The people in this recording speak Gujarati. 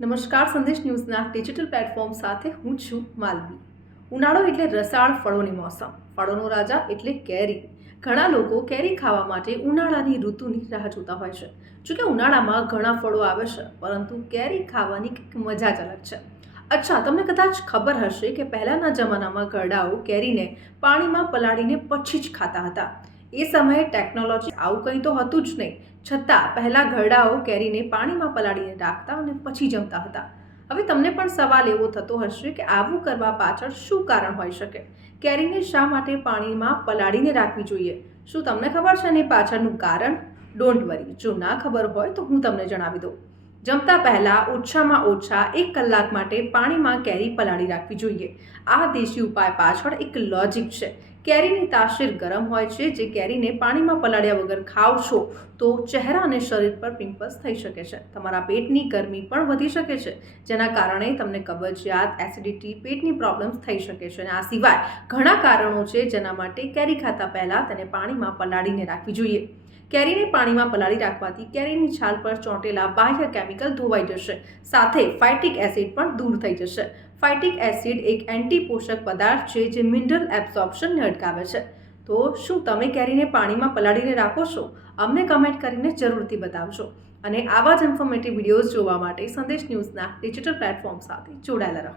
નમસ્કાર, સંદેશ ન્યૂઝના ડિજિટલ પ્લેટફોર્મ સાથે હું છું માલવી. ઉનાળો એટલે રસાળ ફળોની મોસમ. ફળોનો રાજા એટલે કેરી. ઘણા લોકો કેરી ખાવા માટે ઉનાળાની ઋતુની રાહ જોતા હોય છે. જોકે ઉનાળામાં ઘણા ફળો આવે છે, પરંતુ કેરી ખાવાની કંઈક મજા જ અલગ છે. અચ્છા, તમને કદાચ ખબર હશે કે પહેલાના જમાનામાં ઘરડાઓ કેરીને પાણીમાં પલાળીને પછી જ ખાતા હતા. એ સમયે ટેકનોલોજી આવું કંઈ તો હતું જ નહીં, છતાં પહેલા ઘરડાઓ કેરીને પાણીમાં પલાળીને રાખતા અને પછી જમતા હતા. હવે તમને પણ સવાલ એવો થતો હશે કે આવું કરવા પાછળ શું કારણ હોઈ શકે? કેરીને શા માટે પાણીમાં પલાળીને રાખવી જોઈએ? શું તમને ખબર છે એની પાછળનું કારણ? ડોન્ટ વરી, જો ના ખબર હોય તો હું તમને જણાવી દઉં. જમતા પહેલા ઓછામાં ઓછા 1 કલાક માટે પાણીમાં કેરી પલાળી રાખવી જોઈએ. આ દેશી ઉપાય પાછળ એક લોજિક છે. કેરીની તાસીર ગરમ હોય છે. જે કેરીને પાણીમાં પલાળ્યા વગર ખાવશો તો ચહેરા અને શરીર પર પિમ્પલ્સ થઈ શકે છે. તમારા પેટની ગરમી પણ વધી શકે છે, જેના કારણે તમને કબજિયાત, એસિડિટી, પેટની પ્રોબ્લેમ્સ થઈ શકે છે. અને આ સિવાય ઘણા કારણો છે જેના માટે કેરી ખાતા પહેલા તેને પાણીમાં પલાળીને રાખવી જોઈએ. કેરીને પાણીમાં પલાળી રાખવાથી કેરીની છાલ પર ચોંટેલા બાહ્ય કેમિકલ ધોવાઈ જશે, સાથે ફાઇટિક એસિડ પણ દૂર થઈ જશે. ફાઇટિક એસિડ એક એન્ટી પોષક પદાર્થ છે જે મિનરલ એબ્સોર્પ્શનને અટકાવે છે. તો શું તમે કેરીને પાણીમાં પલાળીને રાખો છો? અમને કમેન્ટ કરીને જરૂરથી બતાવજો. અને આવા જ ઇન્ફોર્મેટિવ વિડીયોઝ જોવા માટે સંદેશ ન્યૂઝના ડિજિટલ પ્લેટફોર્મ સાથે જોડાયેલા રહો.